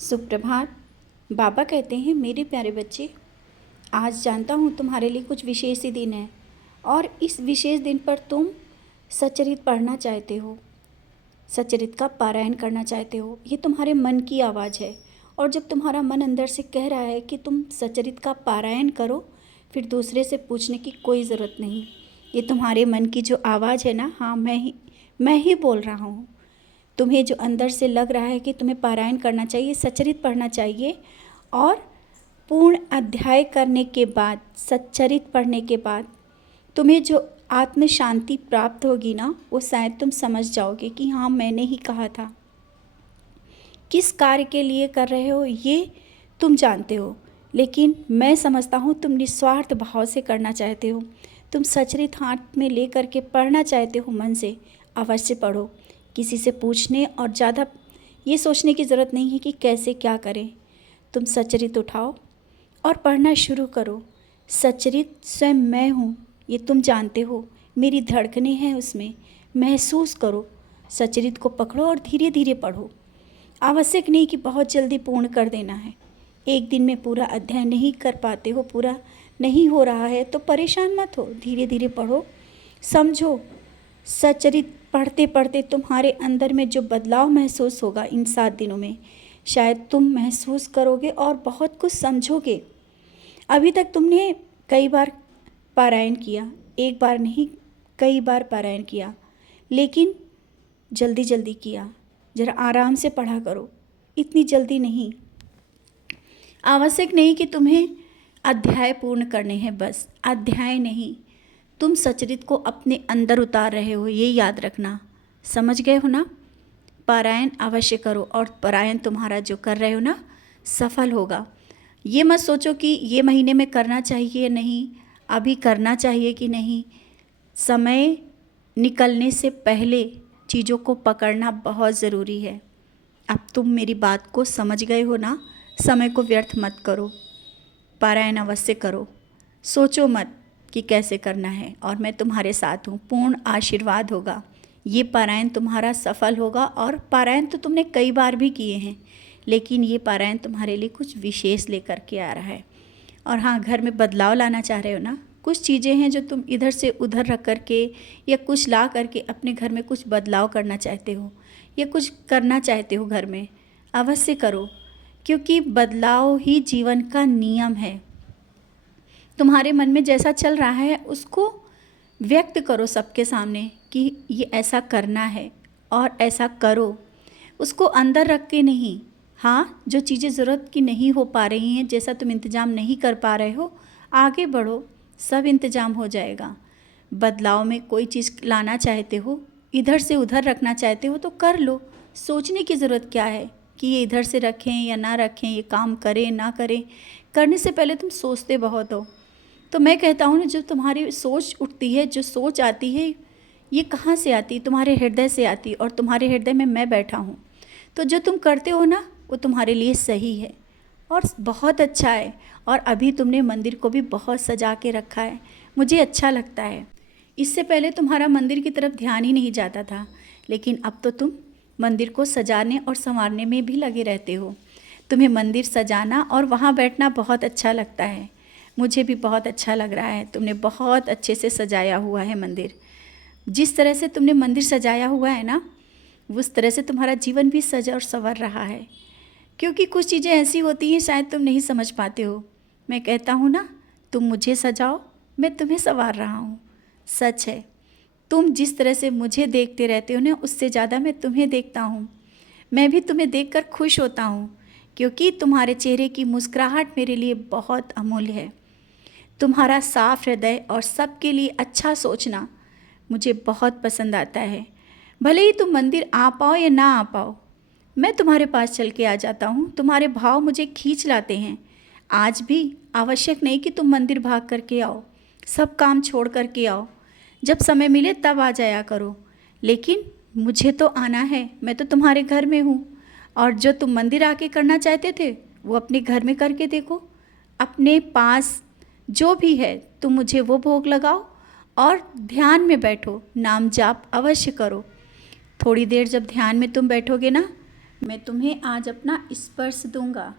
सुप्रभात। बाबा कहते हैं, मेरे प्यारे बच्चे, आज जानता हूँ तुम्हारे लिए कुछ विशेष ही दिन है और इस विशेष दिन पर तुम सच्चरित्र पढ़ना चाहते हो, सच्चरित्र का पारायण करना चाहते हो। ये तुम्हारे मन की आवाज़ है और जब तुम्हारा मन अंदर से कह रहा है कि तुम सच्चरित्र का पारायण करो, फिर दूसरे से पूछने की कोई ज़रूरत नहीं। ये तुम्हारे मन की जो आवाज़ है ना, हाँ मैं ही बोल रहा हूँ। तुम्हें जो अंदर से लग रहा है कि तुम्हें पारायण करना चाहिए, सच्चरित्र पढ़ना चाहिए और पूर्ण अध्याय करने के बाद, सच्चरित्र पढ़ने के बाद तुम्हें जो आत्म शांति प्राप्त होगी ना, वो शायद तुम समझ जाओगे कि हाँ, मैंने ही कहा था। किस कार्य के लिए कर रहे हो ये तुम जानते हो, लेकिन मैं समझता हूँ तुम निस्वार्थ भाव से करना चाहते हो। तुम सच्चरित्र हाथ में ले करके पढ़ना चाहते हो मन से। अवश्य पढ़ो। किसी से पूछने और ज़्यादा ये सोचने की ज़रूरत नहीं है कि कैसे क्या करें। तुम सच्चरित्र उठाओ और पढ़ना शुरू करो। सच्चरित्र स्वयं मैं हूँ, ये तुम जानते हो। मेरी धड़कनें हैं उसमें, महसूस करो। सच्चरित्र को पकड़ो और धीरे धीरे पढ़ो। आवश्यक नहीं कि बहुत जल्दी पूर्ण कर देना है। एक दिन में पूरा अध्याय नहीं कर पाते हो, पूरा नहीं हो रहा है तो परेशान मत हो, धीरे धीरे पढ़ो, समझो। सच्चरित्र पढ़ते पढ़ते तुम्हारे अंदर में जो बदलाव महसूस होगा इन 7 दिनों में, शायद तुम महसूस करोगे और बहुत कुछ समझोगे। अभी तक तुमने कई बार पारायण किया, एक बार नहीं कई बार पारायण किया, लेकिन जल्दी जल्दी किया। ज़रा आराम से पढ़ा करो, इतनी जल्दी नहीं। आवश्यक नहीं कि तुम्हें अध्याय पूर्ण करने हैं, बस अध्याय नहीं, तुम सच्चरित्र को अपने अंदर उतार रहे हो, ये याद रखना। समझ गए हो ना? पारायण अवश्य करो और पारायण तुम्हारा जो कर रहे हो ना, सफल होगा। ये मत सोचो कि ये महीने में करना चाहिए नहीं, अभी करना चाहिए कि नहीं। समय निकलने से पहले चीज़ों को पकड़ना बहुत ज़रूरी है। अब तुम मेरी बात को समझ गए हो ना? समय को व्यर्थ मत करो, पारायण अवश्य करो। सोचो मत कि कैसे करना है, और मैं तुम्हारे साथ हूँ। पूर्ण आशीर्वाद होगा, ये पारायण तुम्हारा सफल होगा। और पारायण तो तुमने कई बार भी किए हैं, लेकिन ये पारायण तुम्हारे लिए कुछ विशेष लेकर के आ रहा है। और हाँ, घर में बदलाव लाना चाह रहे हो ना, कुछ चीज़ें हैं जो तुम इधर से उधर रख करके या कुछ ला करके अपने घर में कुछ बदलाव करना चाहते हो या कुछ करना चाहते हो घर में, अवश्य करो, क्योंकि बदलाव ही जीवन का नियम है। तुम्हारे मन में जैसा चल रहा है उसको व्यक्त करो सबके सामने कि ये ऐसा करना है और ऐसा करो। उसको अंदर रख के नहीं। हाँ, जो चीज़ें ज़रूरत की नहीं हो पा रही हैं, जैसा तुम इंतज़ाम नहीं कर पा रहे हो, आगे बढ़ो, सब इंतज़ाम हो जाएगा। बदलाव में कोई चीज़ लाना चाहते हो, इधर से उधर रखना चाहते हो तो कर लो। सोचने की ज़रूरत क्या है कि ये इधर से रखें या ना रखें, ये काम करें ना करें। करने से पहले तुम सोचते बहुत हो। तो मैं कहता हूँ ना, जो तुम्हारी सोच उठती है, जो सोच आती है, ये कहाँ से आती है? तुम्हारे हृदय से आती है, और तुम्हारे हृदय में मैं बैठा हूँ। तो जो तुम करते हो ना, वो तुम्हारे लिए सही है और बहुत अच्छा है। और अभी तुमने मंदिर को भी बहुत सजा के रखा है, मुझे अच्छा लगता है। इससे पहले तुम्हारा मंदिर की तरफ ध्यान ही नहीं जाता था, लेकिन अब तो तुम मंदिर को सजाने और संवारने में भी लगे रहते हो। तुम्हें मंदिर सजाना और वहाँ बैठना बहुत अच्छा लगता है। मुझे भी बहुत अच्छा लग रहा है। तुमने बहुत अच्छे से सजाया हुआ है मंदिर। जिस तरह से तुमने मंदिर सजाया हुआ है ना, उस तरह से तुम्हारा जीवन भी सजा और संवर रहा है। क्योंकि कुछ चीज़ें ऐसी होती हैं शायद तुम नहीं समझ पाते हो। मैं कहता हूँ ना, तुम मुझे सजाओ, मैं तुम्हें संवार रहा हूँ। सच है, तुम जिस तरह से मुझे देखते रहते हो ना, उससे ज़्यादा मैं तुम्हें देखता हूँ। मैं भी तुम्हें देखकर खुश होता हूँ, क्योंकि तुम्हारे चेहरे की मुस्कुराहट मेरे लिए बहुत अमूल्य है। तुम्हारा साफ हृदय और सबके लिए अच्छा सोचना मुझे बहुत पसंद आता है। भले ही तुम मंदिर आ पाओ या ना आ पाओ, मैं तुम्हारे पास चल के आ जाता हूँ। तुम्हारे भाव मुझे खींच लाते हैं। आज भी आवश्यक नहीं कि तुम मंदिर भाग करके आओ, सब काम छोड़ करके आओ। जब समय मिले तब आ जाया करो, लेकिन मुझे तो आना है, मैं तो तुम्हारे घर में हूँ। और जो तुम मंदिर आके करना चाहते थे, वो अपने घर में करके देखो। अपने पास जो भी है तुम मुझे वो भोग लगाओ और ध्यान में बैठो, नाम जाप अवश्य करो। थोड़ी देर जब ध्यान में तुम बैठोगे ना, मैं तुम्हें आज अपना स्पर्श दूंगा।